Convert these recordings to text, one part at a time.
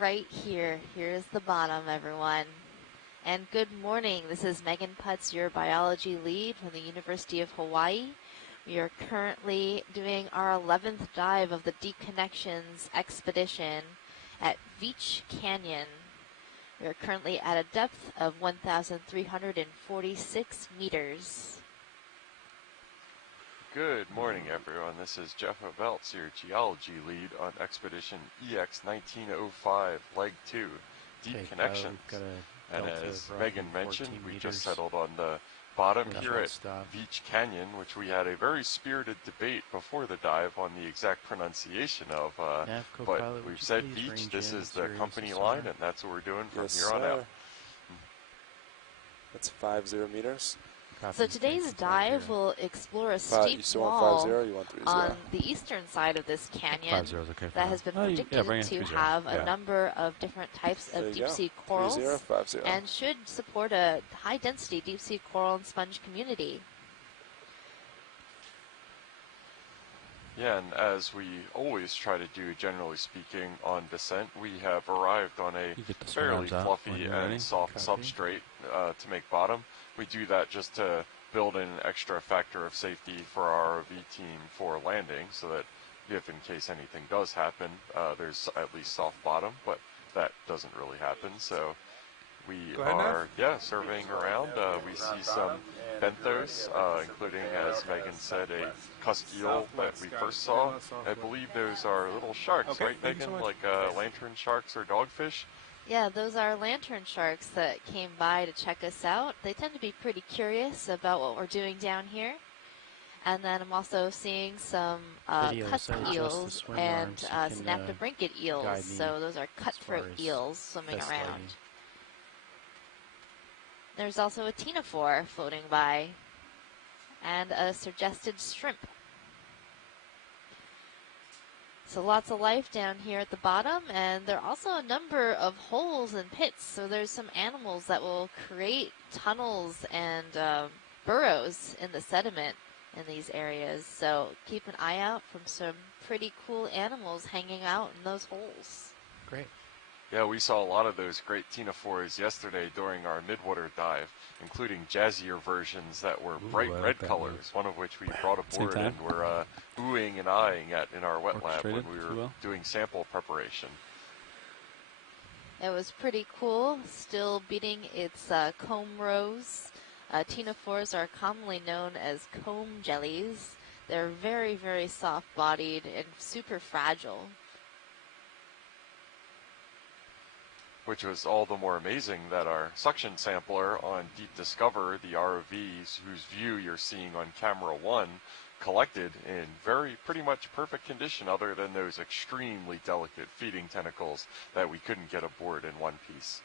right here. Here's the bottom, everyone. And good morning. This is Megan Putz, your biology lead from the University of Hawaii. We are currently doing our 11th dive of the Deep Connections expedition at Veatch Canyon. We are currently at a depth of 1,346 meters. Good morning, everyone. This is Jeff Veltz, your geology lead on expedition EX1905 Leg 2, Deep Connections. And as Megan mentioned, we just settled on the bottom here at Veatch Canyon, which we had a very spirited debate before the dive on the exact pronunciation of. But we've said Veatch, this is the company line, and that's what we're doing from here on out. That's 50 meters. So today's dive will explore a steep wall on the eastern side of this canyon that has been predicted to have a number of different types of deep-sea corals and should support a high-density deep-sea coral and sponge community. Yeah, and as we always try to do, generally speaking, on descent, we have arrived on a fairly fluffy and soft substrate to make bottom. We do that just to build in an extra factor of safety for our ROV team for landing, so that if in case anything does happen, there's at least soft bottom, but that doesn't really happen. So we are, surveying around. We see some benthos, including, as Megan said, a cusk eel that we first saw. I believe those are little sharks, right, Megan? Like lantern sharks or dogfish? Yeah, those are lantern sharks that came by to check us out. They tend to be pretty curious about what we're doing down here. And then I'm also seeing some cusk eels and synaptobrinket eels. So those are cutthroat eels swimming around. There's also a ctenophore floating by and a suggested shrimp. So lots of life down here at the bottom, and there are also a number of holes and pits. So there's some animals that will create tunnels and burrows in the sediment in these areas. So keep an eye out from some pretty cool animals hanging out in those holes. Great. Yeah, we saw a lot of those great ctenophores yesterday during our midwater dive, including jazzier versions that were bright red colors, one of which we brought aboard and were oohing and eyeing at in our wet lab when we were doing sample preparation. It was pretty cool, still beating its comb rows. Ctenophores are commonly known as comb jellies. They're very, very soft-bodied and super fragile. Which was all the more amazing that our suction sampler on Deep Discover, the ROVs whose view you're seeing on camera 1, collected in pretty much perfect condition, other than those extremely delicate feeding tentacles that we couldn't get aboard in one piece.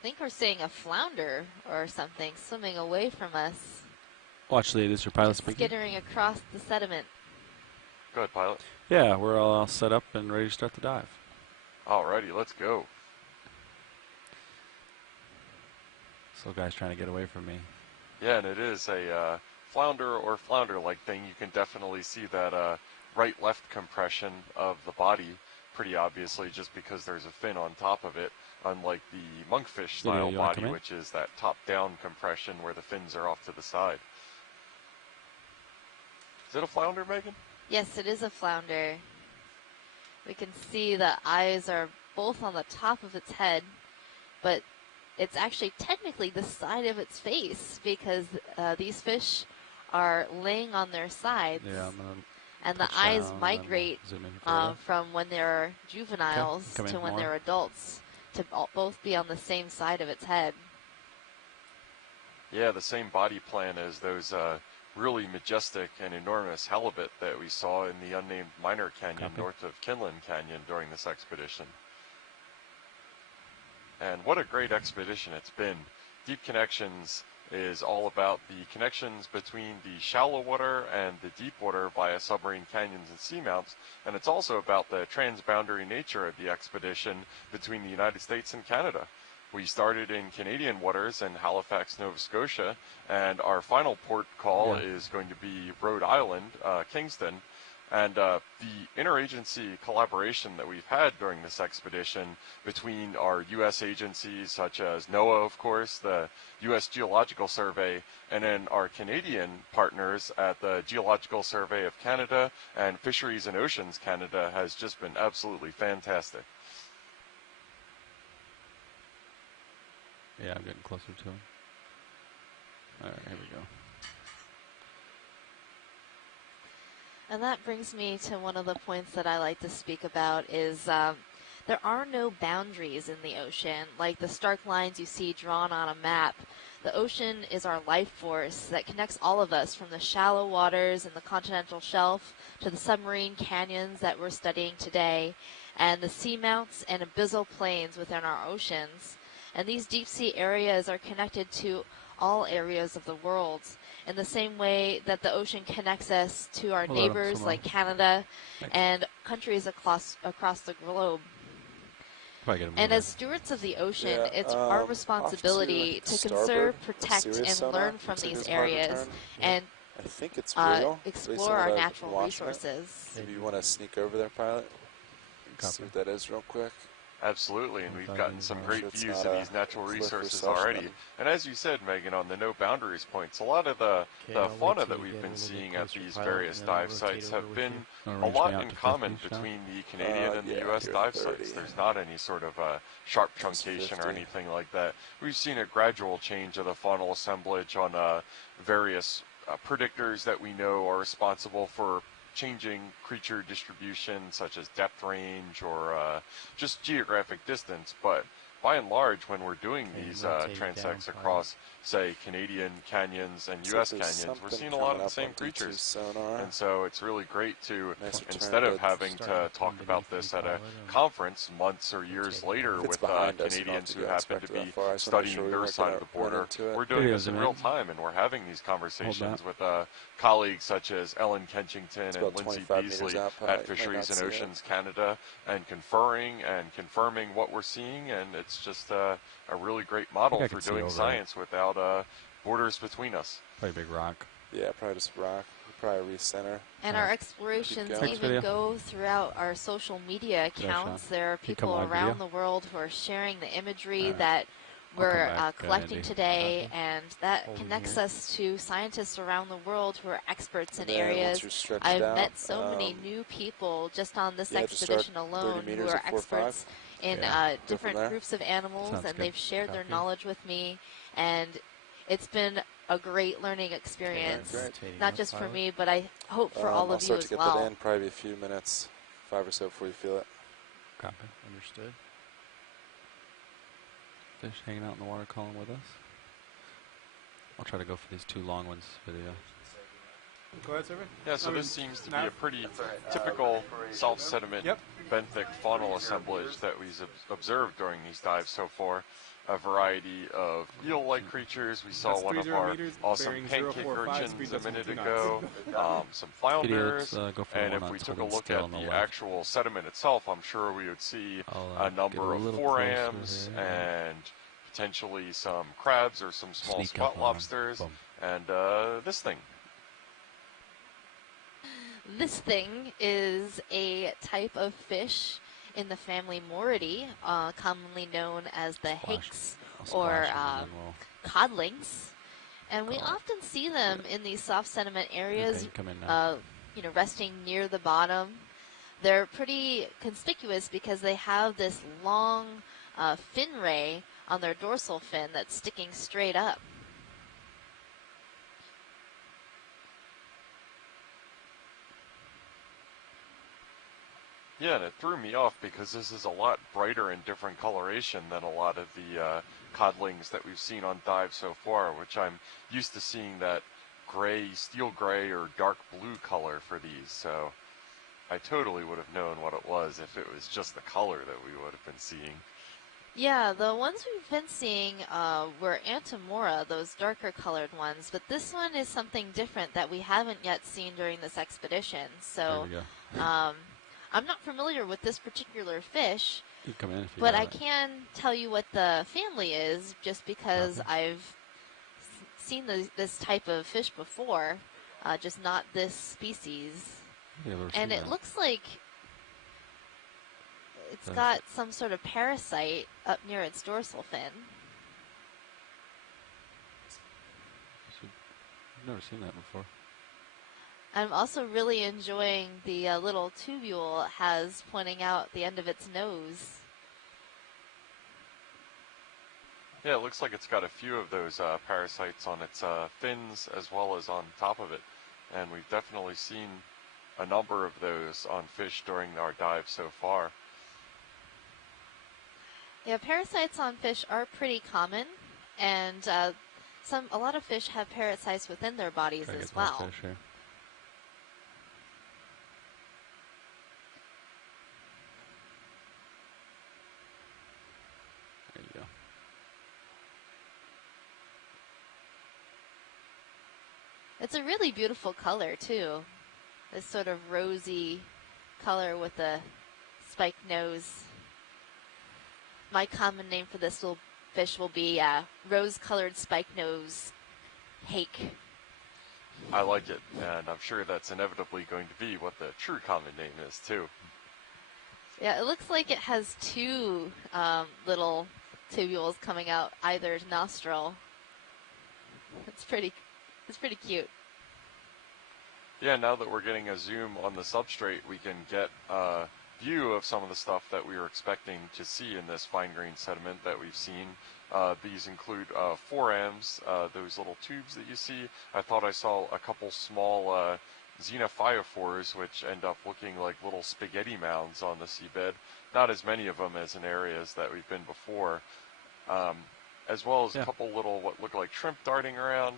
I think we're seeing a flounder or something swimming away from us. Watch, Lee, this is your pilot speaking. Skittering across the sediment. Go ahead, pilot. Yeah, we're all set up and ready to start the dive. Alrighty, let's go. So guy's trying to get away from me. Yeah, and it is a flounder or flounder-like thing. You can definitely see that right-left compression of the body pretty obviously, just because there's a fin on top of it, unlike the monkfish-style body, which is that top-down compression where the fins are off to the side. Is it a flounder, Megan? Yes, it is a flounder. We can see the eyes are both on the top of its head, but it's actually technically the side of its face, because these fish are laying on their sides. Yeah, and the eyes migrate from when they're juveniles to when they're adults to both be on the same side of its head. Yeah, the same body plan as those really majestic and enormous halibut that we saw in the unnamed minor canyon north of Kinlan Canyon during this expedition. And what a great expedition it's been. Deep Connections is all about the connections between the shallow water and the deep water via submarine canyons and seamounts, and it's also about the transboundary nature of the expedition between the United States and Canada. We started in Canadian waters in Halifax, Nova Scotia, and our final port call is going to be Rhode Island, Kingston, And the interagency collaboration that we've had during this expedition between our U.S. agencies, such as NOAA, of course, the U.S. Geological Survey, and then our Canadian partners at the Geological Survey of Canada and Fisheries and Oceans Canada, has just been absolutely fantastic. Yeah, I'm getting closer to him. All right, here we go. And that brings me to one of the points that I like to speak about is there are no boundaries in the ocean, like the stark lines you see drawn on a map. The ocean is our life force that connects all of us, from the shallow waters in the continental shelf to the submarine canyons that we're studying today, and the seamounts and abyssal plains within our oceans. And these deep sea areas are connected to all areas of the world, in the same way that the ocean connects us to our neighbors like Canada and countries across the globe. And as stewards of the ocean, it's our responsibility to conserve, protect, and learn from these areas and I think it's real. explore our natural resources. Maybe you want to sneak over there, pilot? See what that is real quick. Absolutely, and we've gotten some great views of these natural resources already. And as you said, Megan, on the no boundaries points, a lot of the fauna that we've been seeing at these various dive sites have been a lot in common between the Canadian and the U.S. dive sites. There's not any sort of sharp truncation or anything like that. We've seen a gradual change of the faunal assemblage on various predictors that we know are responsible for changing creature distribution, such as depth range or just geographic distance. But by and large, when we're doing these transects across, say, Canadian canyons and U.S. canyons, we're seeing a lot of the same creatures. And so it's really great to, instead of having to talk about this at a conference months or years later with Canadians who happen to be studying their side of the border, we're doing this in real time, and we're having these conversations with colleagues such as Ellen Kenchington and Lindsay Beasley at Fisheries and Oceans Canada, and conferring and confirming what we're seeing, and it's just a really great model for doing science without borders between us. Probably a big rock. Yeah, probably just rock. Probably recenter. And our explorations even go throughout our social media accounts. There are people around the world who are sharing the imagery that we're collecting today, and that connects us to scientists around the world who are experts in areas. I've met so many new people just on this expedition alone who are experts in different groups of animals, and they've shared their knowledge with me, and it's been a great learning experience, not just for me, but I hope for all of you as well. I'll start to get that in, probably a few minutes, 5 or so before you feel it. Copy. Understood. Fish hanging out in the water column with us. I'll try to go for these 2 long ones video. Go ahead, Survey. Yeah, so this seems to be a pretty typical self-sediment benthic faunal assemblage that we've observed during these dives so far. A variety of eel-like creatures. We saw one of our awesome pancake urchins a minute ago, some flounders, and if we took a look at the actual sediment itself, I'm sure we would see a number of forams and potentially some crabs or some small spot lobsters, and this thing. This thing is a type of fish in the family Moridae, commonly known as the hakes or codlings, and we often see them in these soft sediment areas, resting near the bottom. They're pretty conspicuous because they have this long fin ray on their dorsal fin that's sticking straight up. Yeah, and it threw me off because this is a lot brighter and different coloration than a lot of the codlings that we've seen on dives so far, which I'm used to seeing that gray, steel gray, or dark blue color for these. So I totally would have known what it was if it was just the color that we would have been seeing. Yeah, the ones we've been seeing were Antimora, those darker colored ones, but this one is something different that we haven't yet seen during this expedition. So I'm not familiar with this particular fish, but I can tell you what the family is just because I've seen this type of fish before, just not this species. Yeah, and it looks like it's got some sort of parasite up near its dorsal fin. I've never seen that before. I'm also really enjoying the little tubule it has pointing out the end of its nose. Yeah, it looks like it's got a few of those parasites on its fins as well as on top of it. And we've definitely seen a number of those on fish during our dive so far. Yeah, parasites on fish are pretty common, and a lot of fish have parasites within their bodies as well. Fish here. There you go. It's a really beautiful color too. This sort of rosy color with a spiked nose. My common name for this little fish will be rose-colored spiked nose hake. I like it, and I'm sure that's inevitably going to be what the true common name is too. Yeah, it looks like it has two little tubules coming out either nostril. It's pretty cute. Yeah, now that we're getting a zoom on the substrate, we can get a view of some of the stuff that we were expecting to see in this fine-grained sediment that we've seen. These include forams, those little tubes that you see. I thought I saw a couple small xenophyophores, which end up looking like little spaghetti mounds on the seabed. Not as many of them as in areas that we've been before. As well as a couple little what look like shrimp darting around.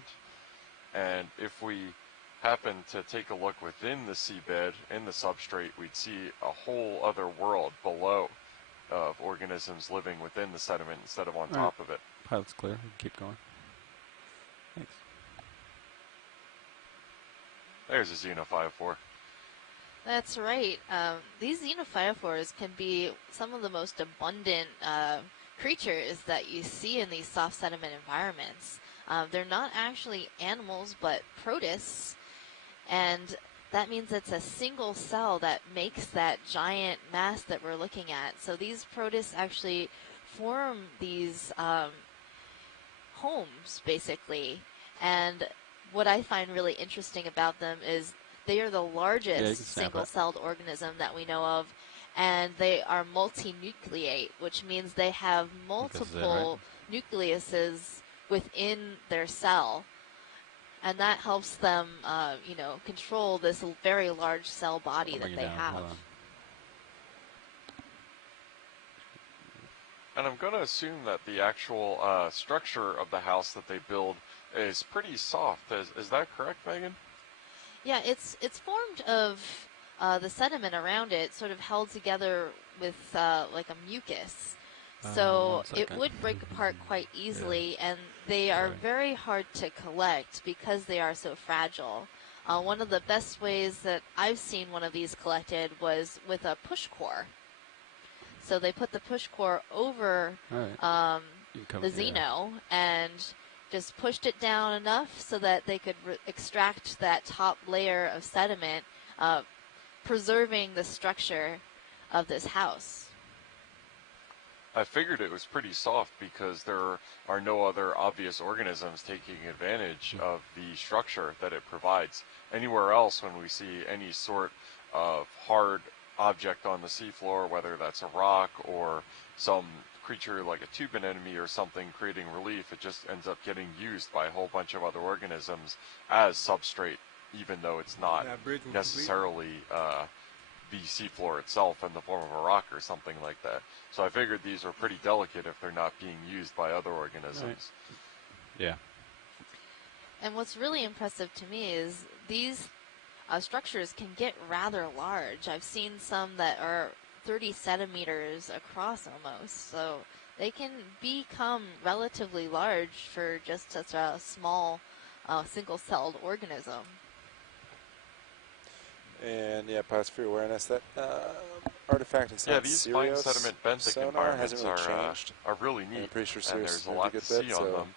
And if we happen to take a look within the seabed, in the substrate, we'd see a whole other world below of organisms living within the sediment instead of on top of it. Pilot's clear. We can keep going. Thanks. There's a xenophyophore. That's right. These xenophyophores can be some of the most abundant creatures that you see in these soft sediment environments. They're not actually animals, but protists, and that means it's a single cell that makes that giant mass that we're looking at. So these protists actually form these homes, basically, and what I find really interesting about them is they are the largest single-celled organism that we know of, and they are multinucleate, which means they have multiple nucleuses within their cell, and that helps them, control this very large cell body that they have. And I'm going to assume that the actual structure of the house that they build is pretty soft. Is that correct, Megan? Yeah, it's formed of the sediment around it, sort of held together with like a mucus. So it would break apart quite easily, and they are very hard to collect because they are so fragile. One of the best ways that I've seen one of these collected was with a push core. So they put the push core over the xeno and just pushed it down enough so that they could extract that top layer of sediment, preserving the structure of this house. I figured it was pretty soft because there are no other obvious organisms taking advantage of the structure that it provides. Anywhere else, when we see any sort of hard object on the seafloor, whether that's a rock or some creature like a tube anemone or something creating relief, it just ends up getting used by a whole bunch of other organisms as substrate, even though it's not necessarily the seafloor itself in the form of a rock or something like that. So I figured these are pretty delicate if they're not being used by other organisms. Yeah. And what's really impressive to me is these structures can get rather large. I've seen some that are 30 centimeters across almost. So they can become relatively large for just such a small single-celled organism. And pilots for your awareness, that artifact inside these fine sediment benthic environments hasn't really changed. are really neat. I'm pretty sure and there's Sirius a lot to see on them.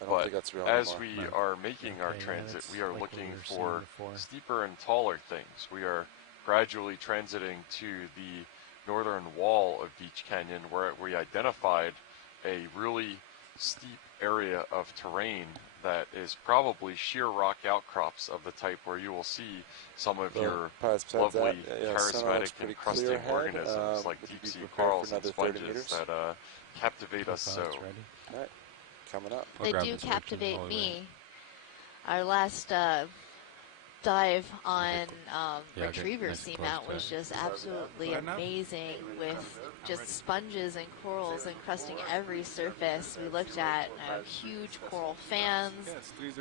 I don't think that's real as anymore. we are making our transit, we are looking for steeper and taller things. We are gradually transiting to the northern wall of Veatch Canyon, where we identified a really steep area of terrain that is probably sheer rock outcrops of the type where you will see some of your lovely, charismatic, encrusting organisms like deep-sea corals and sponges that captivate us so. All right, coming up. They do captivate me. Our last dive on Retriever Seamount was just absolutely amazing, with just sponges and corals encrusting every surface. We looked at huge coral fans,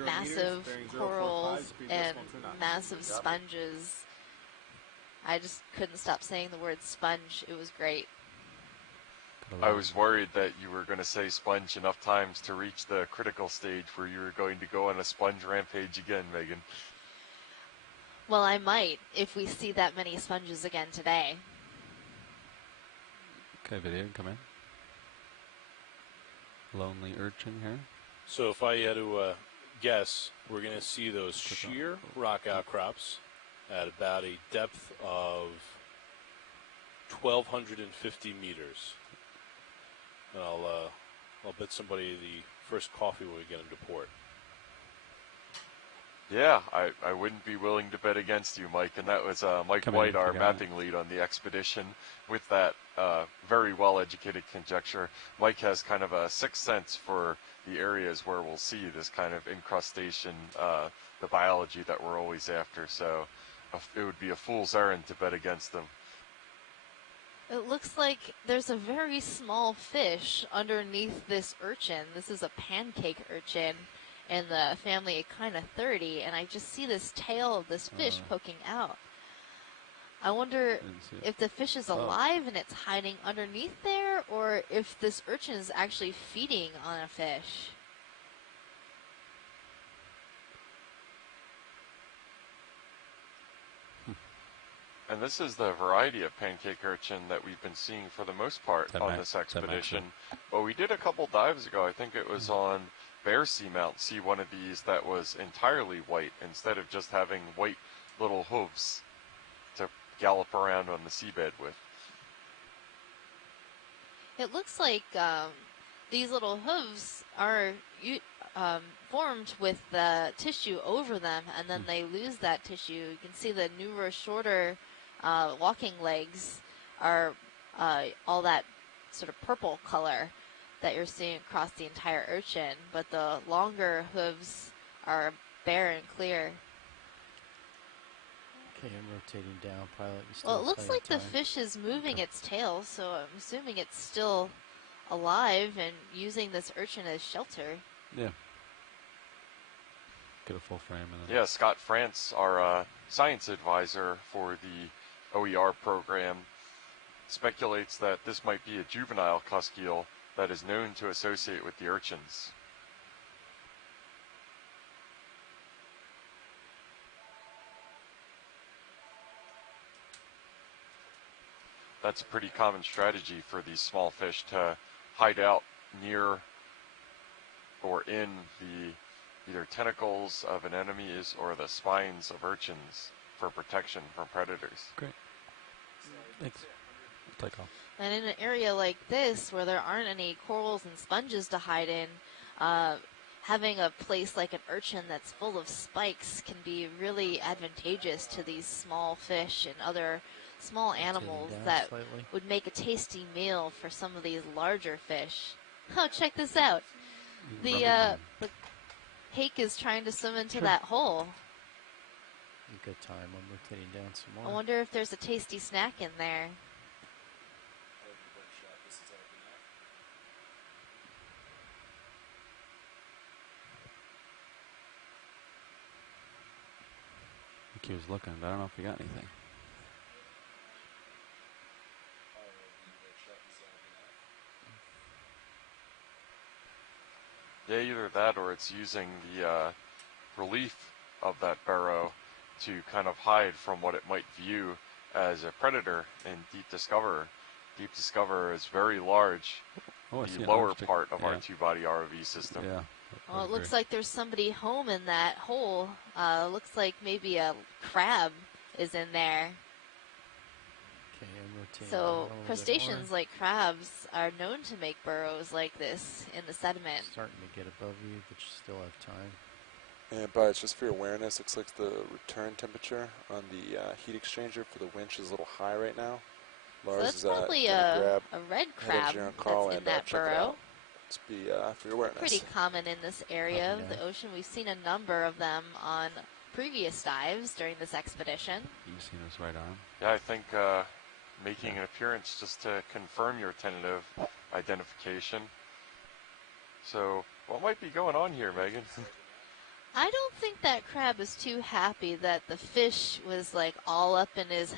massive corals, and massive sponges. I just couldn't stop saying the word sponge. It was great. I was worried that you were going to say sponge enough times to reach the critical stage where you were going to go on a sponge rampage again, Megan. Well, I might if we see that many sponges again today. Okay, video, come in. Lonely urchin here. So if I had to guess, we're going to see those sheer rock outcrops at about a depth of 1,250 meters. And I'll bet somebody the first coffee when we get into port. Yeah, I wouldn't be willing to bet against you, Mike. And that was Mike White, our mapping lead on the expedition, with that very well-educated conjecture. Mike has kind of a sixth sense for the areas where we'll see this kind of incrustation, the biology that we're always after. So it would be a fool's errand to bet against them. It looks like there's a very small fish underneath this urchin. This is a pancake urchin in the family Echina30, and I just see this tail of this fish poking out. I wonder if the fish is alive and it's hiding underneath there, or if this urchin is actually feeding on a fish. And this is the variety of pancake urchin that we've been seeing for the most part on this expedition. Well, we did a couple dives ago. I think it was on Bear Seamount, see one of these that was entirely white instead of just having white little hooves to gallop around on the seabed with. It looks like these little hooves are formed with the tissue over them, and then they lose that tissue. You can see the newer, shorter walking legs are all that sort of purple color that you're seeing across the entire urchin, but the longer hooves are bare and clear. Okay, I'm rotating down, pilot. Well, it looks like the fish is moving its tail, so I'm assuming it's still alive and using this urchin as shelter. Yeah. Get a full frame. And then yeah, Scott France, our science advisor for the OER program, speculates that this might be a juvenile cusk eel that is known to associate with the urchins. That's a pretty common strategy for these small fish to hide out near or in the either tentacles of an enemy or the spines of urchins for protection from predators. Great. Thanks. We'll take off. And in an area like this, where there aren't any corals and sponges to hide in, having a place like an urchin that's full of spikes can be really advantageous to these small fish and other small animals that would make a tasty meal for some of these larger fish. Oh, check this out. The hake is trying to swim into that hole. Good time. I'm rotating down some more. I wonder if there's a tasty snack in there. I think he was looking, but I don't know if he got anything. Yeah, either that or it's using the relief of that burrow to kind of hide from what it might view as a predator in Deep Discoverer. Deep Discoverer is very large, the lower part of our two-body ROV system. Yeah. Well, it looks like there's somebody home in that hole. Looks like maybe a crab is in there. Okay, I'm rotating. So crustaceans like crabs are known to make burrows like this in the sediment. Starting to get above you, but you still have time. And but it's just for your awareness, looks like the return temperature on the heat exchanger for the winch is a little high right now. So that's Lars probably is a red crab call that's in that check it burrow. out. Just be for your awareness. Pretty common in this area of the ocean. We've seen a number of them on previous dives during this expedition. You've seen his right arm. Yeah, I think making an appearance just to confirm your tentative identification. So, what might be going on here, Megan? I don't think that crab is too happy that the fish was like all up in his,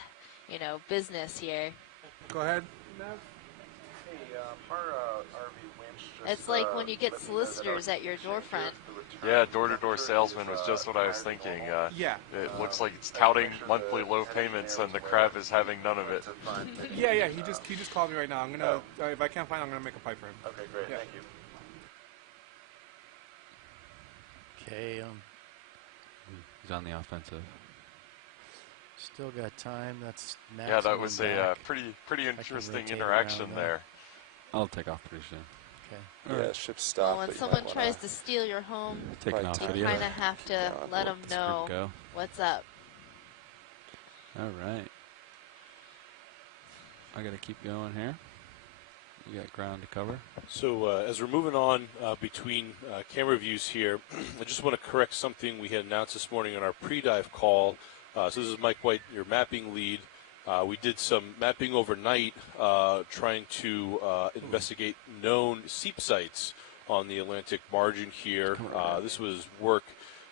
business here. Go ahead. Hey, our RV winch just, It's like when you get solicitors at your door front. Yeah, door-to-door salesman was just what I was thinking. Yeah. It looks like it's touting monthly low payments, and the crab is having none of it. Yeah. He just called me right now. I'm gonna if I can't find, I'm gonna make a pipe for him. Okay, great. Yeah. Thank you. Okay, He's on the offensive. still got time. That's maximum. Yeah, that was a back. pretty interesting rotate interaction around there. I'll take off pretty soon. Okay. Yeah, ship stop. Well, when but you someone might tries wanna- to steal your home, Taking Right, off time. you video. kind of have to Yeah, let them This group know go. what's up. All right. I got to keep going here. We got ground to cover. So as we're moving on between camera views here, I just want to correct something we had announced this morning on our pre-dive call. So this is Mike White, your mapping lead. We did some mapping overnight trying to investigate known seep sites on the Atlantic margin here. This was work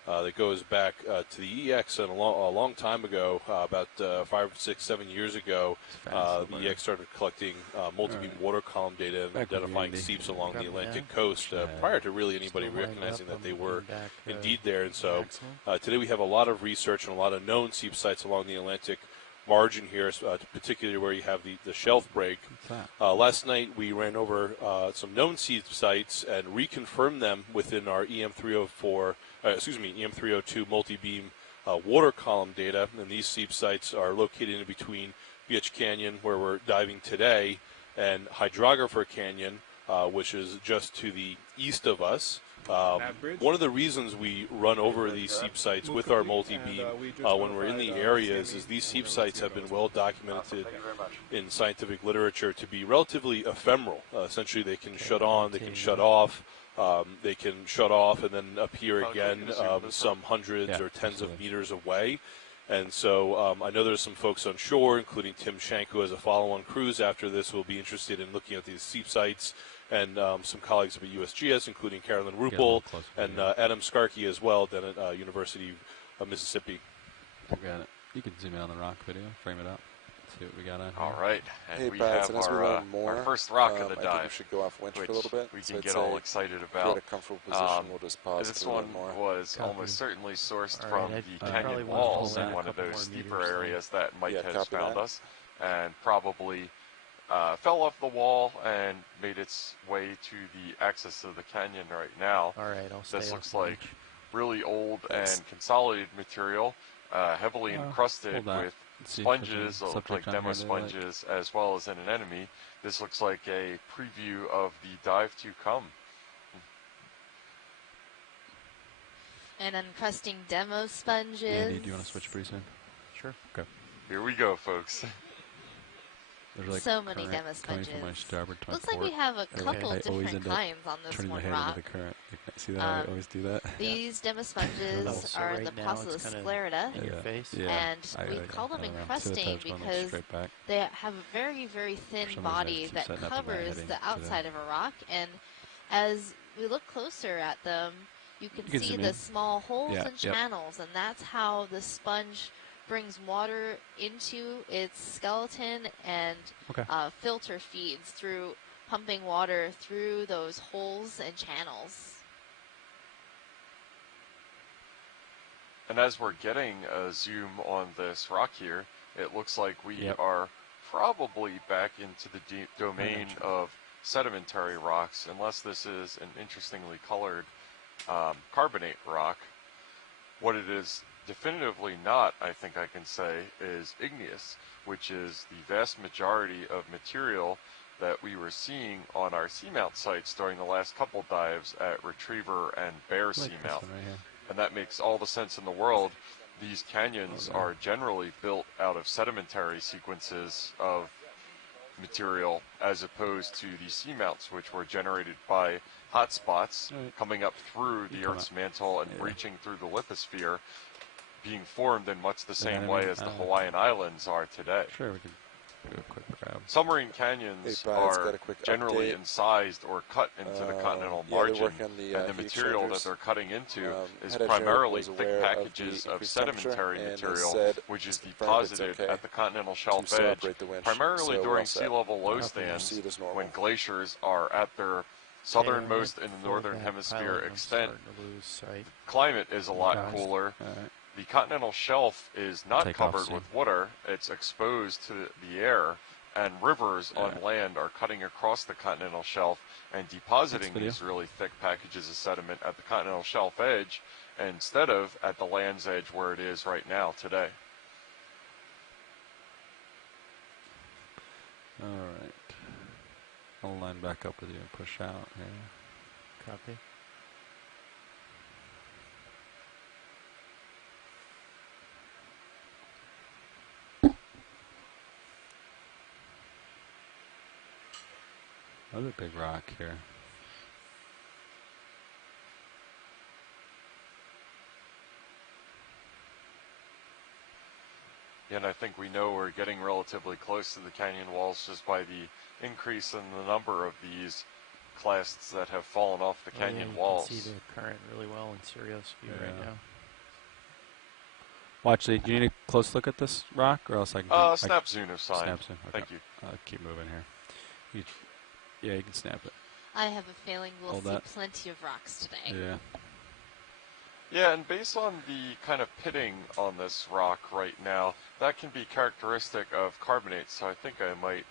that goes back to the EX and a long time ago, about 5, 6, 7 years ago. The EX started collecting multi-beam water column data and identifying seeps along the Atlantic coast prior to really anybody recognizing that they were indeed there. And so today we have a lot of research and a lot of known seep sites along the Atlantic margin here, particularly where you have the shelf break. Last night we ran over some known seep sites and reconfirmed them within our EM302 multi-beam water column data, and these seep sites are located in between Veatch Canyon, where we're diving today, and Hydrographer Canyon, which is just to the east of us. One of the reasons we run over these seep sites with our multi-beam when we're in the areas is these seep sites have been well documented in scientific literature to be relatively ephemeral. Essentially, they can shut on, they can shut off, they can shut off and then appear again some hundreds or tens of meters away. And so I know there's some folks on shore, including Tim Shank, who has a follow-on cruise after this, will be interested in looking at these seep sites, and some colleagues at USGS, including Carolyn Ruppel and Adam Skarkey as well, down at University of Mississippi. You got it. You can zoom in on the rock video, frame it up, see what we got on here. All right, and Hey, we Bats, have and as we our learn more, first rock of the I think dive, we should go off winch for which a little bit. we So can I'd get say all excited get about. a comfortable position. We'll just pause This to learn one more. was almost certainly sourced All from right, the I canyon probably want to walls pull in back one a of couple those more steeper meters, areas that Mike Yeah, has copy found that. us, and probably fell off the wall and made its way to the axis of the canyon right now. All right, I'll stay This off looks the like beach. really old Thanks. and consolidated material, heavily encrusted hold that. with Let's see if there's any sponges, look subject like on demo here they like. sponges, as well as an anemone. This looks like a preview of the dive to come. And uncrusting demo sponges. Andy, do you want to switch pretty soon? Sure. Okay. Here we go, folks. There's like So many current demo coming from my sponges. starboard to my Looks like port. we have a couple I always different end up kinds on this turning my one head rock. into the current. See that? I always do that. These demo sponges So are in the right now it's Pocilla kinda sclera, in your face. and we call them I don't know. See the encrusting touch one looks because straight back. they have a very, very thin some reason I body keep that setting up my covers heading the to outside of a rock. And as we look closer at them, you can can see zoom the in. small holes Yeah, and yep. channels, and that's how the sponge brings water into its skeleton and Okay. filter feeds through pumping water through those holes and channels. And as we're getting a zoom on this rock here, it looks like we are probably back into the domain of sedimentary rocks, unless this is an interestingly colored carbonate rock. What it is definitively not, I think I can say, is igneous, which is the vast majority of material that we were seeing on our seamount sites during the last couple dives at Retriever and Bear Seamount. Right, and that makes all the sense in the world. These canyons are generally built out of sedimentary sequences of material as opposed to the seamounts, which were generated by hot spots coming up through the Earth's mantle and breaching through the lithosphere, being formed in much the same way as the Hawaiian Islands are today. Sure, we can do a quick grab. Submarine canyons are generally incised or cut into the continental margin, and the material that they're cutting into is primarily thick packages of sedimentary material, which is deposited at the continental shelf edge, primarily during sea level low stands, when glaciers are at their southernmost in the northern hemisphere extent. The climate is a lot cooler. The continental shelf is not covered with water, it's exposed to the air, and rivers on land are cutting across the continental shelf and depositing these really thick packages of sediment at the continental shelf edge instead of at the land's edge where it is right now today. Alright. I'll line back up with you and push out here. Copy. Another big rock here. Yeah, and I think we know we're getting relatively close to the canyon walls just by the increase in the number of these clasts that have fallen off the canyon walls. You can see the current really well in Sirius view right now. Well, actually, do you need a close look at this rock, or else I can... snap zoom is fine. Snap zoom, okay. Thank you. I'll keep moving here. Yeah, you can snap it. I have a feeling we'll see plenty of rocks today. Yeah. Yeah, and based on the kind of pitting on this rock right now, that can be characteristic of carbonates, so I think I might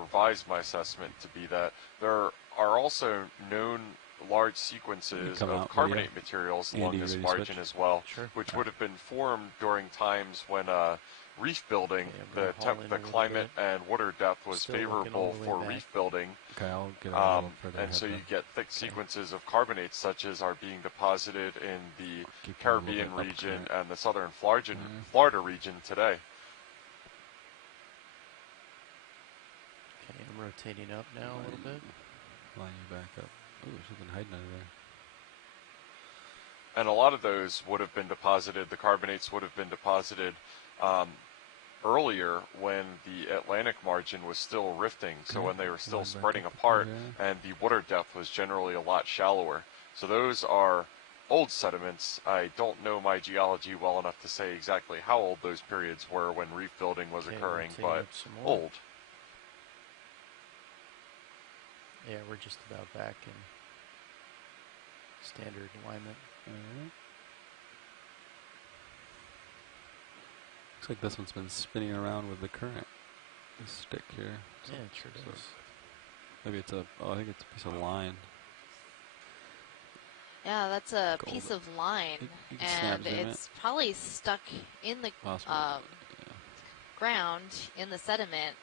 revise my assessment to be that. There are also known large sequences of carbonate materials along this margin as well, which would have been formed during times when reef building, the climate and water depth was favorable for reef building. Okay, I'll get a little further and so you get thick sequences of carbonates such as are being deposited in the Caribbean region and the southern Florida region today. Okay, I'm rotating up now a little bit. Line you back up. Ooh, there's something hiding under there. And a lot of those would have been deposited, the carbonates would have been deposited earlier when the Atlantic margin was still rifting, so when they were still spreading apart and the water depth was generally a lot shallower. So those are old sediments. I don't know my geology well enough to say exactly how old those periods were when reef building was occurring, but old. Yeah, we're just about back in standard alignment. Looks like this one's been spinning around with the current. This stick here. Yeah, it sure does. Maybe it's I think it's a piece of line. Yeah, that's a piece of line, and it's probably stuck in the ground, in the sediment,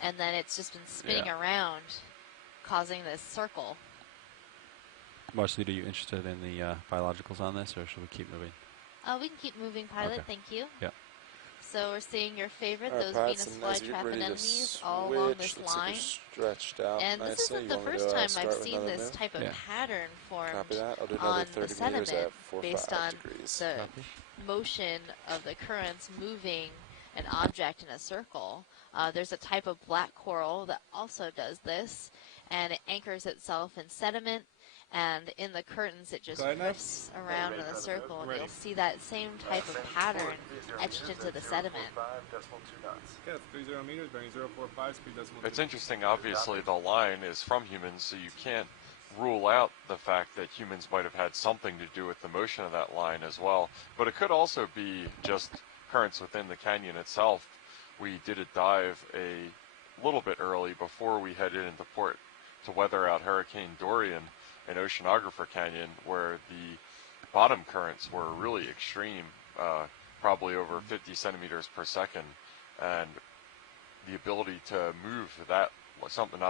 and then it's just been spinning around, causing this circle. Marcy, are you interested in the biologicals on this, or should we keep moving? We can keep moving, pilot. Thank you. Yeah. So we're seeing your favorite, those Venus flytrap anemones, all along this line. And this isn't the first time I've seen this type of pattern formed on the sediment based on the motion of the currents moving an object in a circle. There's a type of black coral that also does this, and it anchors itself in sediment. And in the curtains, it just drifts around in a circle, and you'll see that same type of pattern etched into the sediment. Yeah, 30 meters, bearing 045, speed decimal. It's interesting, obviously, the line is from humans, so you can't rule out the fact that humans might have had something to do with the motion of that line as well. But it could also be just currents within the canyon itself. We did a dive a little bit early before we headed into port to weather out Hurricane Dorian. in Oceanographer Canyon, where the bottom currents were really extreme, probably over 50 centimeters per second, and the ability to move that something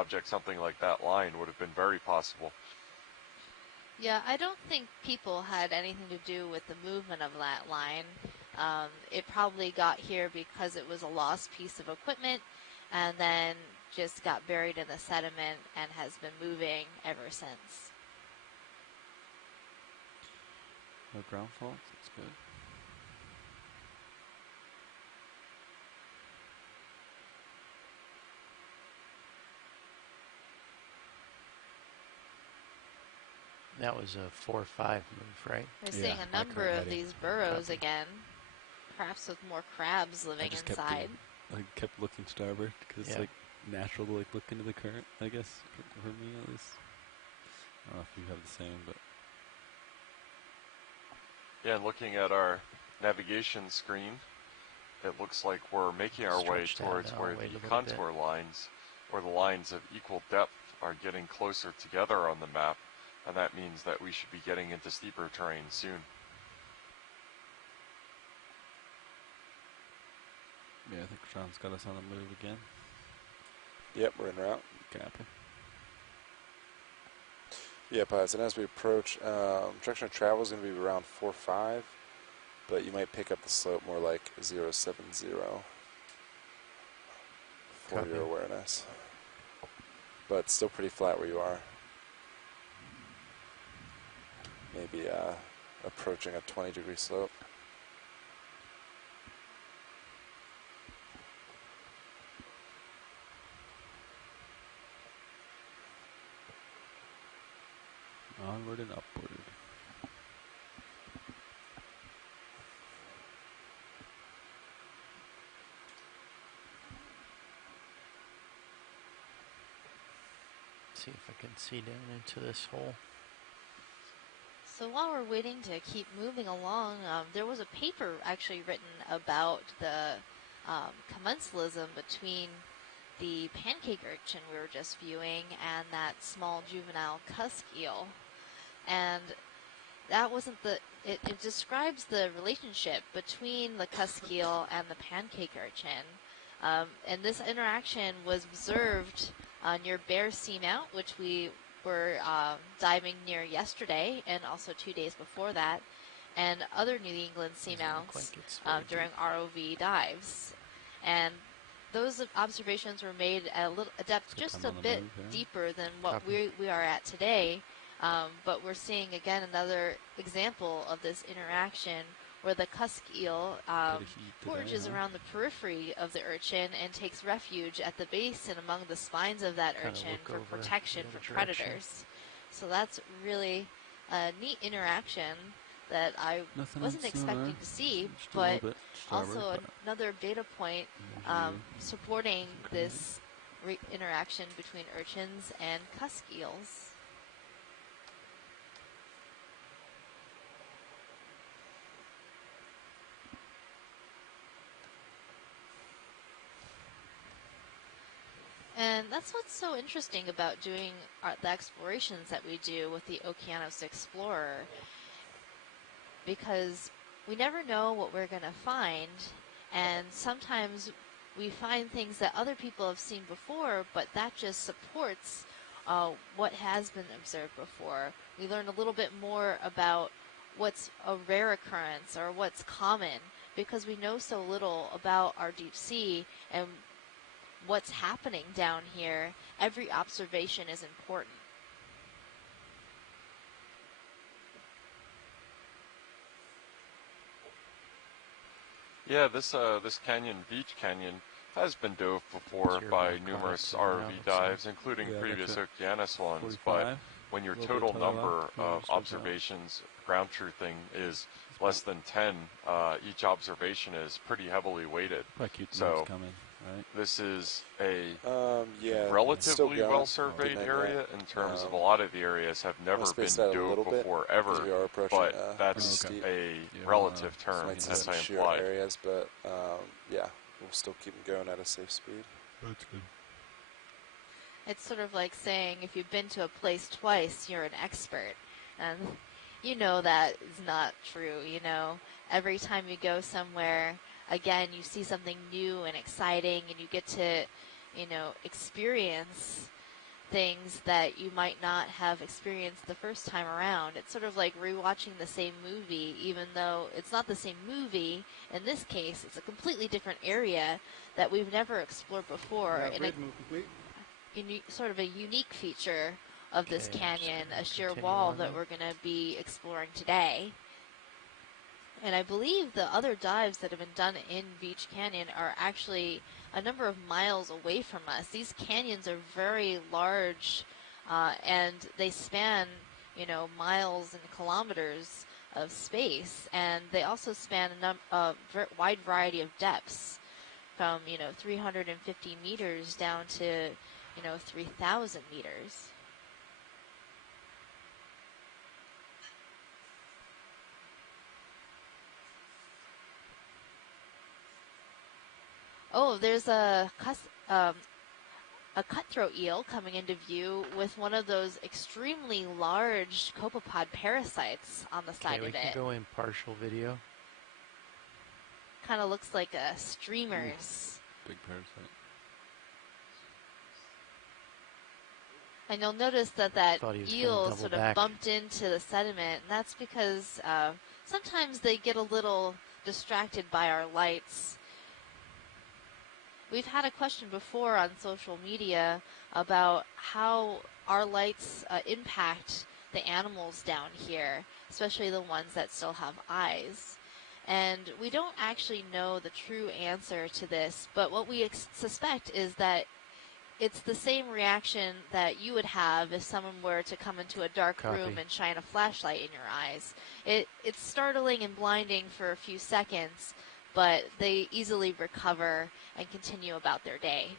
like that line would have been very possible. Yeah, I don't think people had anything to do with the movement of that line. It probably got here because it was a lost piece of equipment and then just got buried in the sediment and has been moving ever since. No ground faults, that's good. That was a 4-5 move, right? We're seeing a number of these burrows again, perhaps with more crabs living inside. I kept looking starboard because it's like natural to like look into the current, I guess, for me at least. I don't know if you have the same, but yeah, and looking at our navigation screen, it looks like we're making our way towards where the contour lines, or the lines of equal depth, are getting closer together on the map, and that means that we should be getting into steeper terrain soon. yeah, I think Sean's got us on the move again. Yep, we're en route. Copy. Yeah, pilots, and as we approach, direction of travel is going to be around 4.5, but you might pick up the slope more like 0.70 for your awareness. But still pretty flat where you are. Maybe approaching a 20-degree slope. Onward and upward. See if I can see down into this hole. So while we're waiting to keep moving along, there was a paper actually written about the commensalism between the pancake urchin we were just viewing and that small juvenile cusk eel. And that wasn't it describes the relationship between the cusk eel and the pancake urchin. And this interaction was observed near Bear Seamount, which we were diving near yesterday and also 2 days before that, and other New England seamounts during ROV dives. And those observations were made at a depth just a bit deeper than what we are at today, but we're seeing again another example of this interaction where the cusk eel forages around the periphery of the urchin and takes refuge at the base and among the spines of that urchin for protection from predators. So that's really a neat interaction that I wasn't expecting to see, but also another data point supporting this interaction between urchins and cusk eels. And that's what's so interesting about doing the explorations that we do with the Okeanos Explorer, because we never know what we're going to find, and sometimes we find things that other people have seen before, but that just supports what has been observed before. We learn a little bit more about what's a rare occurrence or what's common, because we know so little about our deep sea and what's happening down here. Every observation is important. Yeah, this canyon, Veatch Canyon, has been dove before by numerous ROV dives, including previous Okeanos ones, but when your total number of observations, ground truthing, is less than 10, each observation is pretty heavily weighted. So this is a relatively well-surveyed area in terms of a lot of the areas have never been dove before ever, but that's a relative term, as I implied. Areas, but yeah, we'll still keep them going at a safe speed. That's good. It's sort of like saying if you've been to a place twice, you're an expert. And you know that is not true, you know. Every time you go somewhere, again, you see something new and exciting, and you get to, you know, experience things that you might not have experienced the first time around. It's sort of like rewatching the same movie, even though it's not the same movie. In this case, it's a completely different area that we've never explored before. Yeah, and sort of a unique feature of this canyon, a sheer wall that we're going to be exploring today. And I believe the other dives that have been done in Veatch Canyon are actually a number of miles away from us. These canyons are very large, and they span, you know, miles and kilometers of space, and they also span a wide variety of depths, from, you know, 350 meters down to, you know, 3,000 meters. Oh, there's a cutthroat eel coming into view with one of those extremely large copepod parasites on the side of it. We can go in partial video. Kind of looks like a streamers. Big parasite. And you'll notice that eel sort of back. bumped into the sediment, and that's because sometimes they get a little distracted by our lights. We've had a question before on social media about how our lights impact the animals down here, especially the ones that still have eyes. And we don't actually know the true answer to this, but what we suspect is that it's the same reaction that you would have if someone were to come into a dark room and shine a flashlight in your eyes. It's startling and blinding for a few seconds, but they easily recover and continue about their day.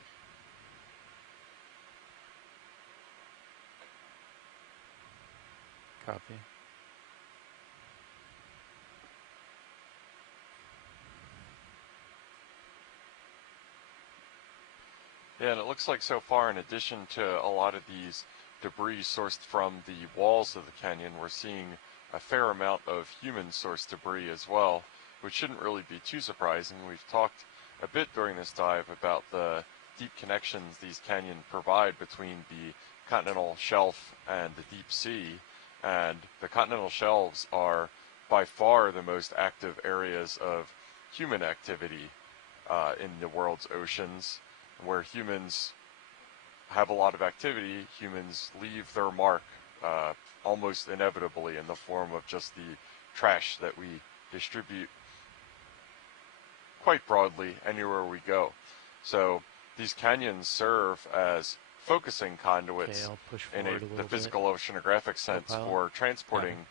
Copy. Yeah, and it looks like so far, in addition to a lot of these debris sourced from the walls of the canyon, we're seeing a fair amount of human-sourced debris as well, which shouldn't really be too surprising. We've talked a bit during this dive about the deep connections these canyons provide between the continental shelf and the deep sea, and the continental shelves are by far the most active areas of human activity in the world's oceans. Where humans have a lot of activity, humans leave their mark almost inevitably in the form of just the trash that we distribute quite broadly anywhere we go. So these canyons serve as focusing conduits in the physical oceanographic sense for transporting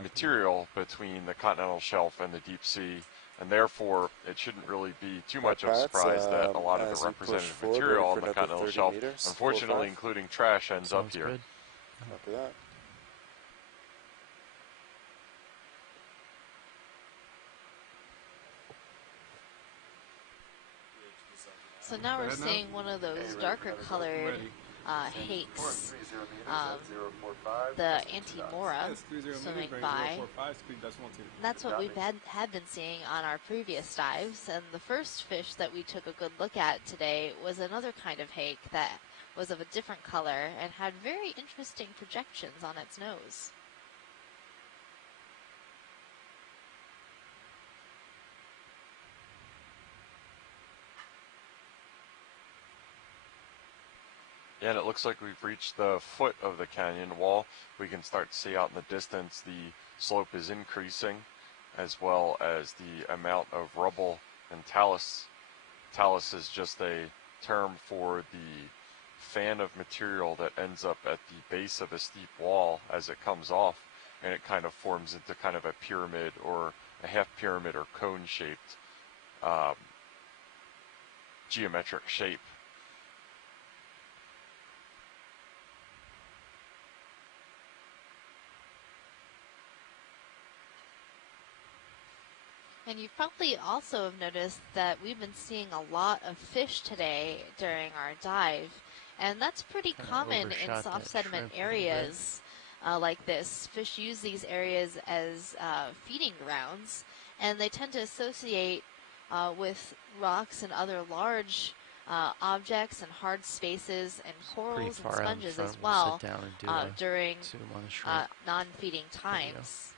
material between the continental shelf and the deep sea, and therefore it shouldn't really be too much of a surprise that a lot of the representative material on the continental shelf, unfortunately including trash, ends up here. Good. Copy that. So now we're seeing one of those darker colored hakes, the Antimora swimming by. That's what we've had been seeing on our previous dives, and the first fish that we took a good look at today was another kind of hake that was of a different color and had very interesting projections on its nose. Yeah, and it looks like we've reached the foot of the canyon wall. We can start to see out in the distance the slope is increasing, as well as the amount of rubble and talus. Talus is just a term for the fan of material that ends up at the base of a steep wall as it comes off, and it kind of forms into kind of a pyramid or a half pyramid or cone shaped geometric shape. And you probably also have noticed that we've been seeing a lot of fish today during our dive. And that's pretty common in soft sediment areas like this. Fish use these areas as feeding grounds, and they tend to associate with rocks and other large objects and hard spaces and corals and sponges as well during non-feeding times.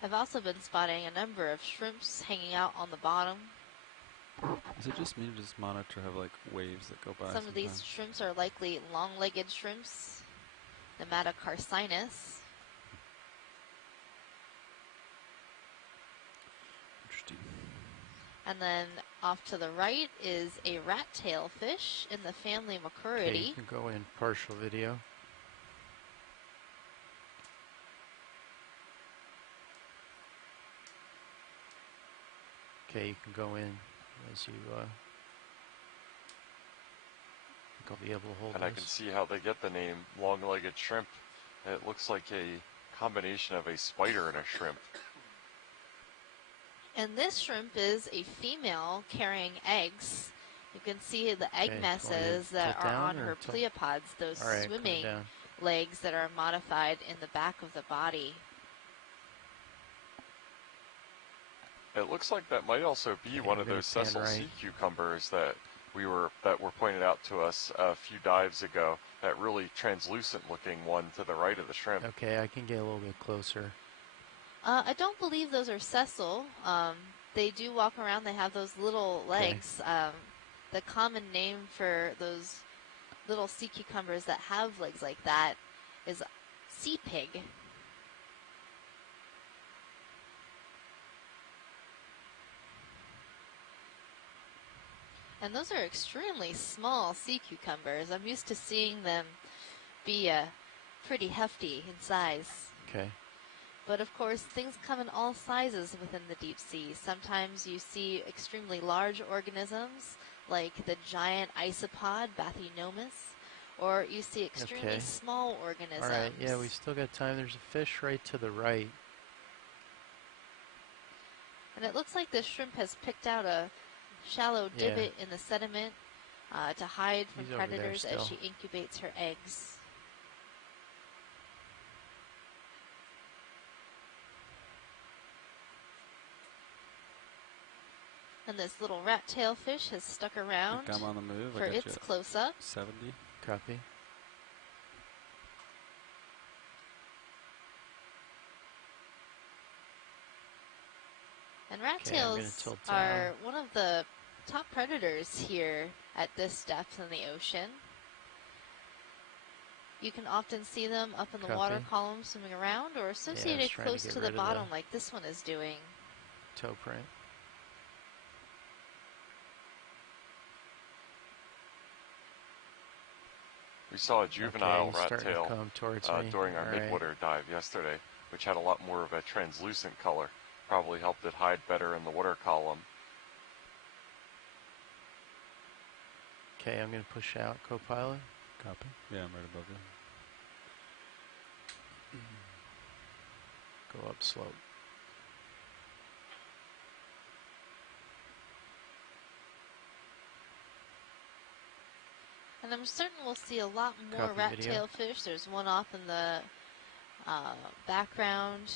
I've also been spotting a number of shrimps hanging out on the bottom. Is it just me or does this monitor have like waves that go by? Some of these shrimps are likely long-legged shrimps, Nematocarcinus. Interesting. And then off to the right is a rat-tail fish in the family Macuridae. Okay, you can go in partial video. Okay, you can go in as you, I think I'll be able to hold And this. I can see how they get the name long-legged shrimp. It looks like a combination of a spider and a shrimp. And this shrimp is a female carrying eggs. You can see the egg messes that are on her pleopods, those swimming legs that are modified in the back of the body. It looks like that might also be one of those sessile sea cucumbers that were pointed out to us a few dives ago. That really translucent looking one to the right of the shrimp. Okay, I can get a little bit closer. I don't believe those are sessile. They do walk around. They have those little legs. The common name for those little sea cucumbers that have legs like that is sea pig. And those are extremely small sea cucumbers. I'm used to seeing them be pretty hefty in size. Okay. But of course, things come in all sizes within the deep sea. Sometimes you see extremely large organisms, like the giant isopod, Bathynomus, or you see extremely small organisms. All right, yeah, we still got time. There's a fish right to the right. And it looks like this shrimp has picked out a shallow divot in the sediment to hide from predators as she incubates her eggs. And this little rat-tail fish has stuck around I'm on the move. for its close-up. 70. Copy. And rat-tails are one of the top predators here at this depth in the ocean. You can often see them up in the water column swimming around or associated close to the bottom like this one is doing. Toe print. We saw a juvenile rat-tail during our midwater dive yesterday, which had a lot more of a translucent color. Probably helped it hide better in the water column. Okay, I'm going to push out, co-pilot. Copy. Yeah, I'm right above you. Go up slope. And I'm certain we'll see a lot more rat-tail fish. There's one off in the background.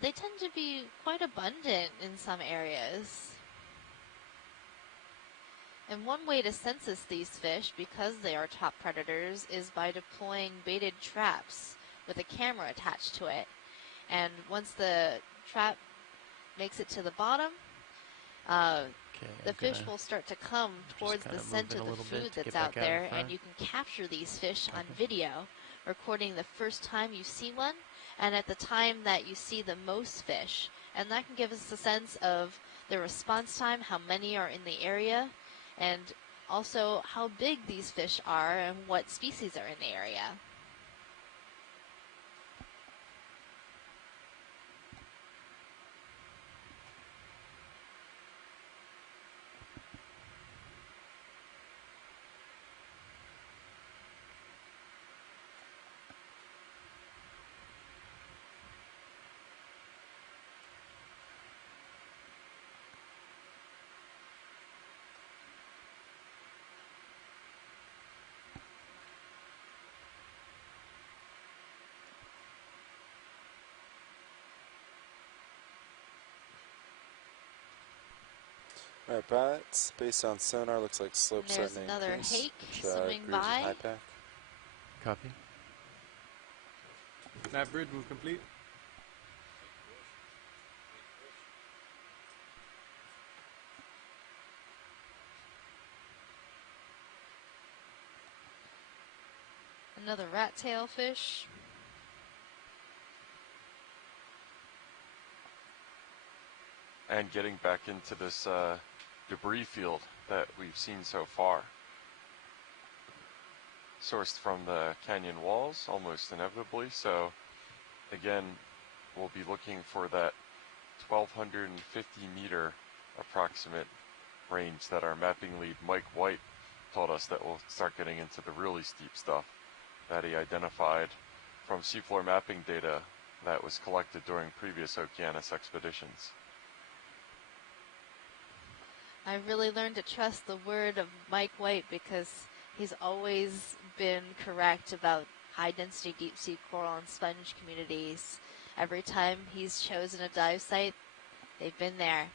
They tend to be quite abundant in some areas. And one way to census these fish, because they are top predators, is by deploying baited traps with a camera attached to it. And once the trap makes it to the bottom, the fish will start to come towards the scent of the food that's out there, and you can capture these fish on video, recording the first time you see one, and at the time that you see the most fish. And that can give us a sense of the response time, how many are in the area, and also how big these fish are and what species are in the area. Alright, pilots, based on sonar, looks like slope There's starting to another increase, hake which swimming agrees with by. high pack. Copy. Nav bridge move complete. Another rat tail fish. And getting back into this debris field that we've seen so far. Sourced from the canyon walls, almost inevitably. So, again, we'll be looking for that 1,250 meter approximate range that our mapping lead, Mike White, told us that we'll start getting into the really steep stuff that he identified from seafloor mapping data that was collected during previous Okeanos expeditions. I really learned to trust the word of Mike White because he's always been correct about high-density deep-sea coral and sponge communities. Every time he's chosen a dive site, they've been there.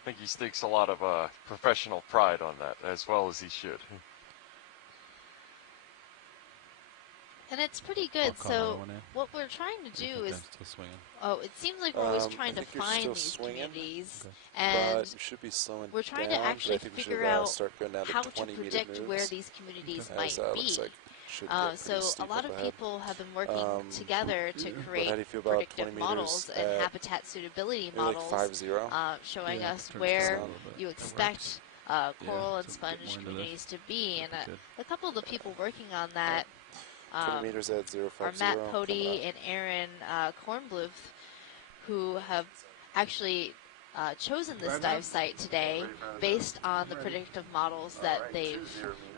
I think he takes a lot of professional pride on that, as well as he should. And it's pretty good. So what we're trying to do is, it seems like we're always trying to find these communities, and should be slowing we're trying down, to actually figure out how to 20 predict moves, where these communities might be. So a lot of people have been working together to create predictive models and habitat suitability models, showing us where you expect coral and sponge communities to be. And a couple of the people working on that 20 meters at 050. Are Matt Pody and Aaron Kornbluth, who have actually chosen this dive site today based on the predictive models that they've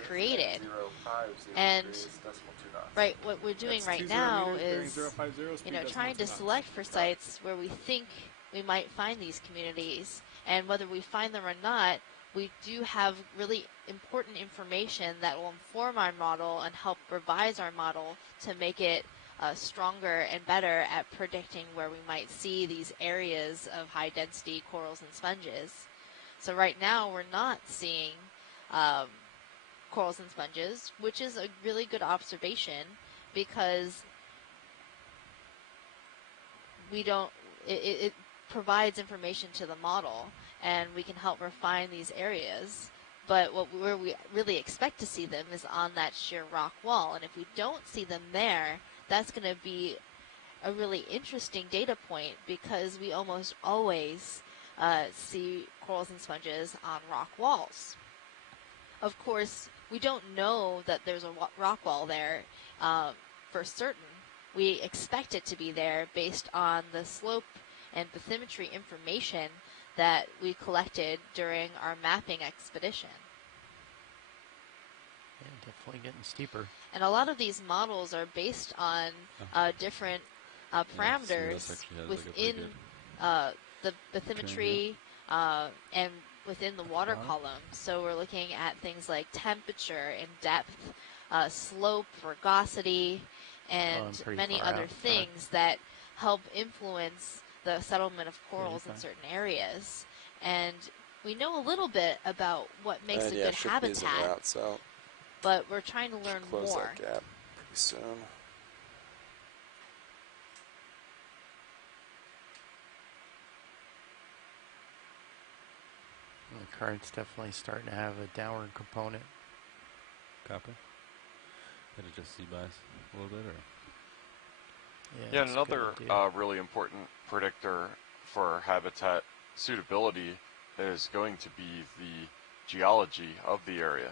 created. And what we're doing right now is, trying to select for sites where we think we might find these communities, and whether we find them or not, we do have really important information that will inform our model and help revise our model to make it stronger and better at predicting where we might see these areas of high density corals and sponges. So right now we're not seeing corals and sponges, which is a really good observation because it provides information to the model, and we can help refine these areas. But where we really expect to see them is on that sheer rock wall. And if we don't see them there, that's going to be a really interesting data point because we almost always see corals and sponges on rock walls. Of course, we don't know that there's a rock wall there for certain. We expect it to be there based on the slope and bathymetry information that we collected during our mapping expedition. Yeah, definitely getting steeper. And a lot of these models are based on different parameters within the bathymetry and within the water column. So we're looking at things like temperature and depth, slope, rugosity, and many other things that help influence the settlement of corals in certain areas. And we know a little bit about what makes a good habitat, but we're trying to learn more. That gap pretty soon. The current's definitely starting to have a downward component. Copy. Did it just see by us a little bit, or? Yeah, and another really important predictor for habitat suitability is going to be the geology of the area.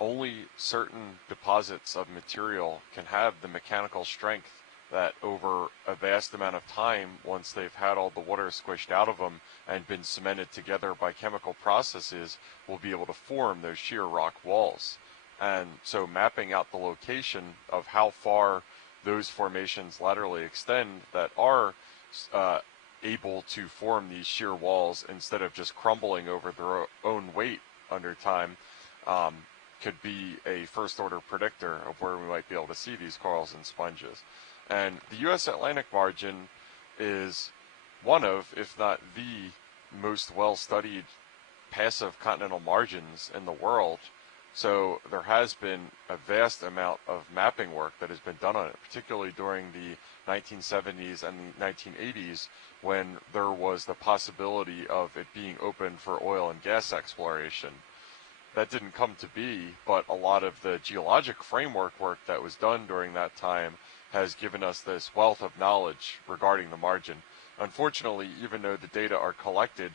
Only certain deposits of material can have the mechanical strength that over a vast amount of time, once they've had all the water squished out of them and been cemented together by chemical processes, will be able to form those sheer rock walls. And so mapping out the location of how far those formations laterally extend that are able to form these sheer walls instead of just crumbling over their own weight under time could be a first order predictor of where we might be able to see these corals and sponges. And the U.S. Atlantic margin is one of, if not the most well-studied passive continental margins in the world. So there has been a vast amount of mapping work that has been done on it, particularly during the 1970s and the 1980s, when there was the possibility of it being open for oil and gas exploration. That didn't come to be, but a lot of the geologic framework work that was done during that time has given us this wealth of knowledge regarding the margin. Unfortunately, even though the data are collected,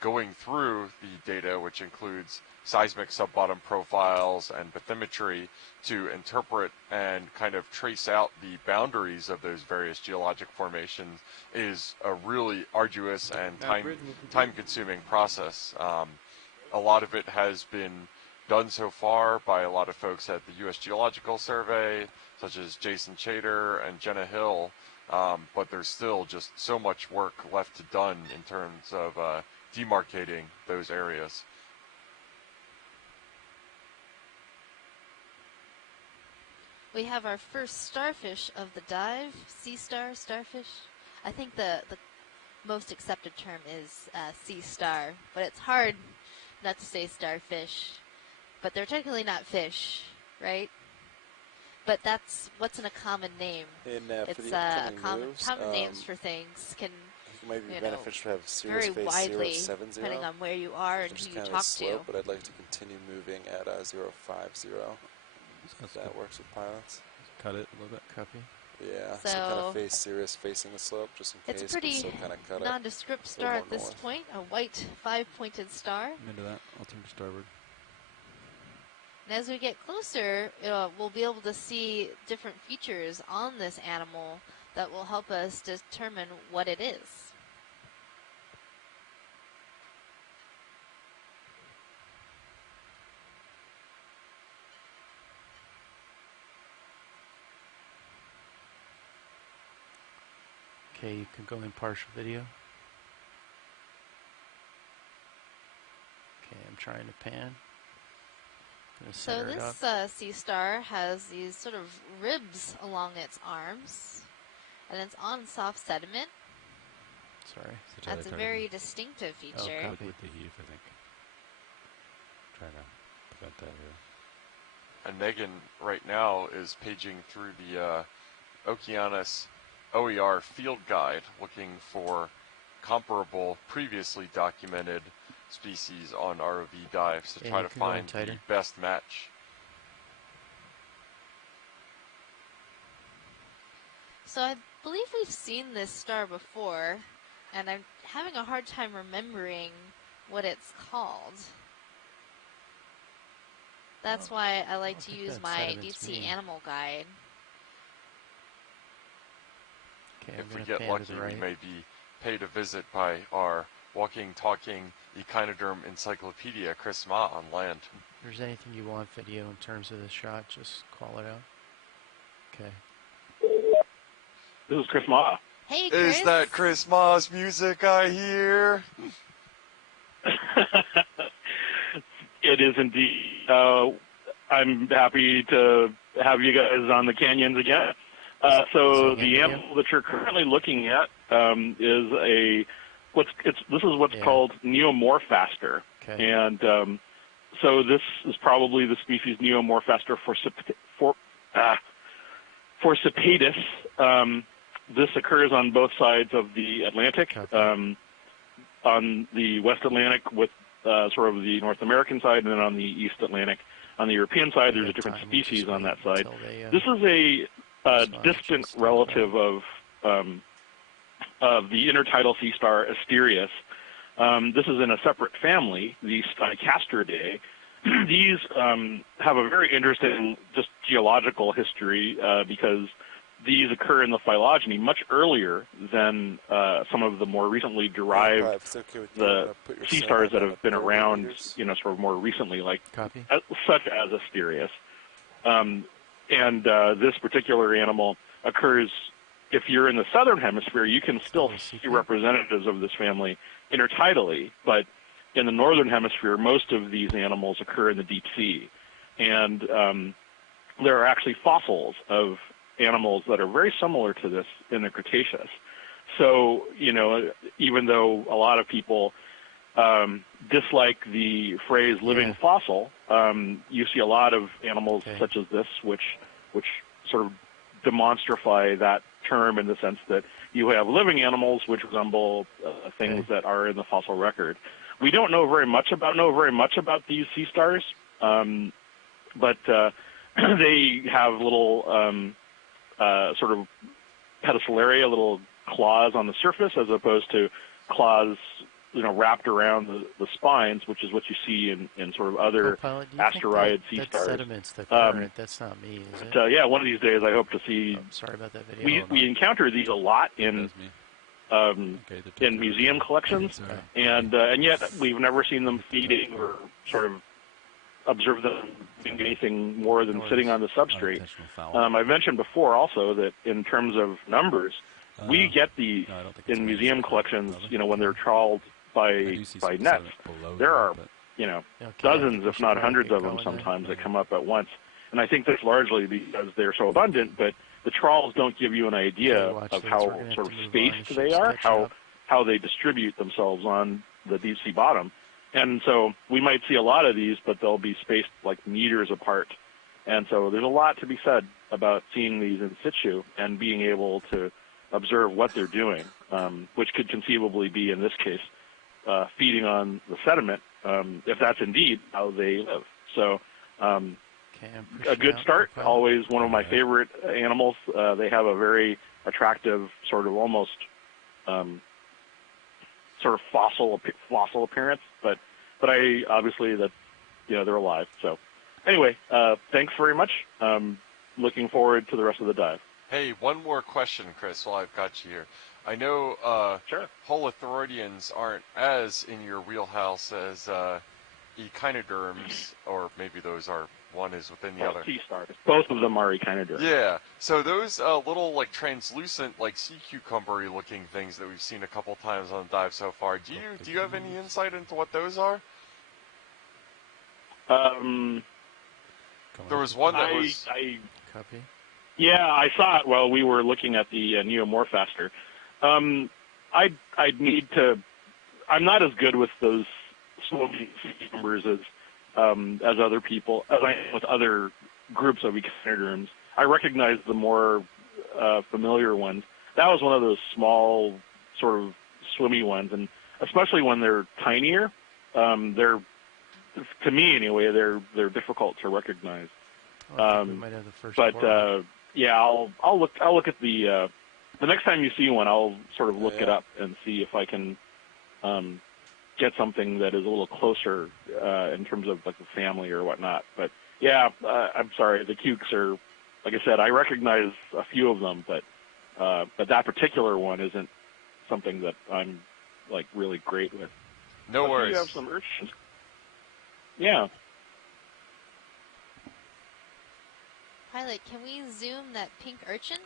going through the data, which includes seismic sub-bottom profiles and bathymetry, to interpret and kind of trace out the boundaries of those various geologic formations is a really arduous and time-consuming process. A lot of it has been done so far by a lot of folks at the U.S. Geological Survey, such as Jason Chater and Jenna Hill, but there's still just so much work left to done in terms of demarcating those areas. We have our first starfish of the dive, sea star, starfish. I think the most accepted term is sea star, but it's hard not to say starfish. But they're technically not fish, right? But that's what's in a common name. It's common names for things can it might be beneficial to have very Sirius widely, face 070, depending on where you are and who you talk slope, to. But I'd like to continue moving at 050. If that works with pilots. Cut it a little bit. Copy. Yeah, so kind of face Sirius facing the slope, just in case. It's a pretty kind of cut nondescript star at this point, a white 5-pointed star. I'm into that. I'll turn to starboard. And as we get closer, we'll be able to see different features on this animal that will help us determine what it is. Okay, you can go in partial video. Okay, I'm trying to pan. So this sea star has these sort of ribs along its arms, and it's on soft sediment. Sorry. That's a very distinctive feature. Oh, with the heave, I think. Trying to prevent that here. And Megan right now is paging through the Okeanos OER field guide, looking for comparable, previously documented species on ROV dives to try to find the best match. So I believe we've seen this star before, and I'm having a hard time remembering what it's called. That's why I like to use my deep sea animal guide. Okay, if we get lucky, we may be paid a visit by our walking, talking echinoderm encyclopedia, Chris Ma, on land. If there's anything you want video in terms of the shot, just call it out. Okay. This is Chris Ma. Hey, Chris. Is that Chris Ma's music I hear? It is indeed. I'm happy to have you guys on the canyons again. So the animal that you're currently looking at is this is what's called Neomorphaster, and so this is probably the species Neomorphaster forcipatus. This occurs on both sides of the Atlantic. On the West Atlantic with sort of the North American side, and then on the East Atlantic, on the European side, there's a different species on that side. This is a distant relative of the intertidal sea star Asterius. This is in a separate family, the Stycastridae. These have a very interesting just geological history because these occur in the phylogeny much earlier than some of the more recently derived the sea stars that have been around, sort of more recently, like such as Asterius. And this particular animal occurs, if you're in the southern hemisphere, you can still see representatives of this family intertidally, but in the northern hemisphere, most of these animals occur in the deep sea. And there are actually fossils of animals that are very similar to this in the Cretaceous. so, you know, even though a lot of people dislike the phrase living fossil, you see a lot of animals such as this, which sort of demonstrify that term in the sense that you have living animals which resemble things that are in the fossil record. We don't know very much about these sea stars, but they have little sort of pedicellaria, little claws on the surface, as opposed to claws, you know, wrapped around the spines, which is what you see in sort of other asteroid sea stars. Sediment's the current. That's not me, is it? Yeah, one of these days I hope to see. Sorry about that video. We encounter these a lot in museum collections, and yet we've never seen them feeding or sort of observe them doing anything more than sitting on the substrate. I mentioned before also that in terms of numbers, we get these in museum collections, you know, when they're trawled by nets. There are, you know, dozens, if not hundreds of them sometimes that come up at once. And I think that's largely because they're so abundant, but the trawls don't give you an idea of how sort of spaced they are, how they distribute themselves on the deep sea bottom. And so we might see a lot of these, but they'll be spaced like meters apart. And so there's a lot to be said about seeing these in situ and being able to observe what they're doing, which could conceivably be, in this case, feeding on the sediment, if that's indeed how they live. So a good start, always one of my favorite animals. They have a very attractive sort of almost sort of fossil appearance, but I obviously that, you know, they're alive. So anyway, thanks very much. Looking forward to the rest of the dive. Hey, one more question, Chris, while I've got you here. I know holothuroidians aren't as in your wheelhouse as echinoderms, or maybe those are, one is within the other. Sea stars. Both of them are echinoderms. Yeah. So those little, like, translucent, like, sea cucumber-y looking things that we've seen a couple times on the dive so far, do you have any insight into what those are? There was one that was... Copy. Yeah, I saw it while we were looking at the Neomorphaster. I'd need to... I'm not as good with those smoking numbers as other people, as I am with other groups of echinoderms. I recognize the more familiar ones. That was one of those small, sort of swimmy ones, and especially when they're tinier, they're, to me anyway, they're difficult to recognize. Well, we might have the first yeah, I'll look at the next time you see one, I'll sort of look it up and see if I can get something that is a little closer in terms of like the family or whatnot. But yeah, I'm sorry, the cukes are, like I said, I recognize a few of them, but that particular one isn't something that I'm like really great with. No worries. You have some urchins. Yeah. Pilot, can we zoom that pink urchin?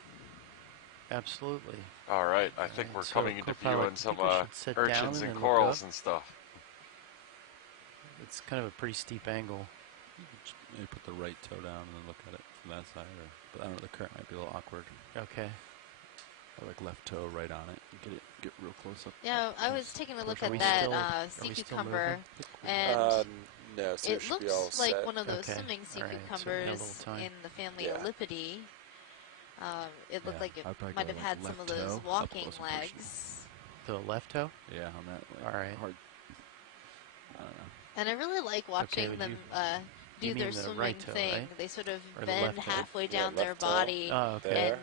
Absolutely. All right, I think we're coming into view on some urchins and corals and stuff. It's kind of a pretty steep angle. Maybe put the right toe down and then look at it from that side, but I don't know, the current might be a little awkward. Okay. Or like left toe right on it. Get real close up. Yeah, I was taking a look at that sea cucumber, and no, so it looks like set. one of those swimming sea cucumbers in the family Elliptidae. It looked like it might have had some of those walking legs. The left toe? Yeah, on that. All right. Hard. I don't know. And I really like watching them do their swimming thing. Right? They sort of bend halfway down their body and then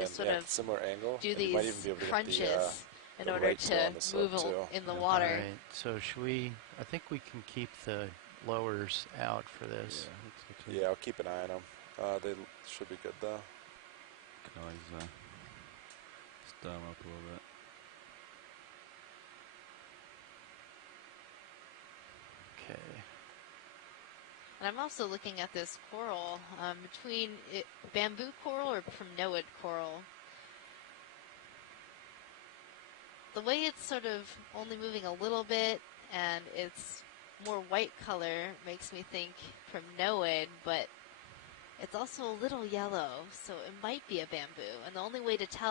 just sort of similar angle. Do these crunches in order to move in the water. All right. So should we? I think we can keep the lowers out for this. Yeah, I'll keep an eye on them. They should be good though. Can always stir them up a little bit. Okay. And I'm also looking at this coral between bamboo coral or primnoid coral. The way it's sort of only moving a little bit and it's more white color makes me think primnoid, but it's also a little yellow, so it might be a bamboo. And the only way to tell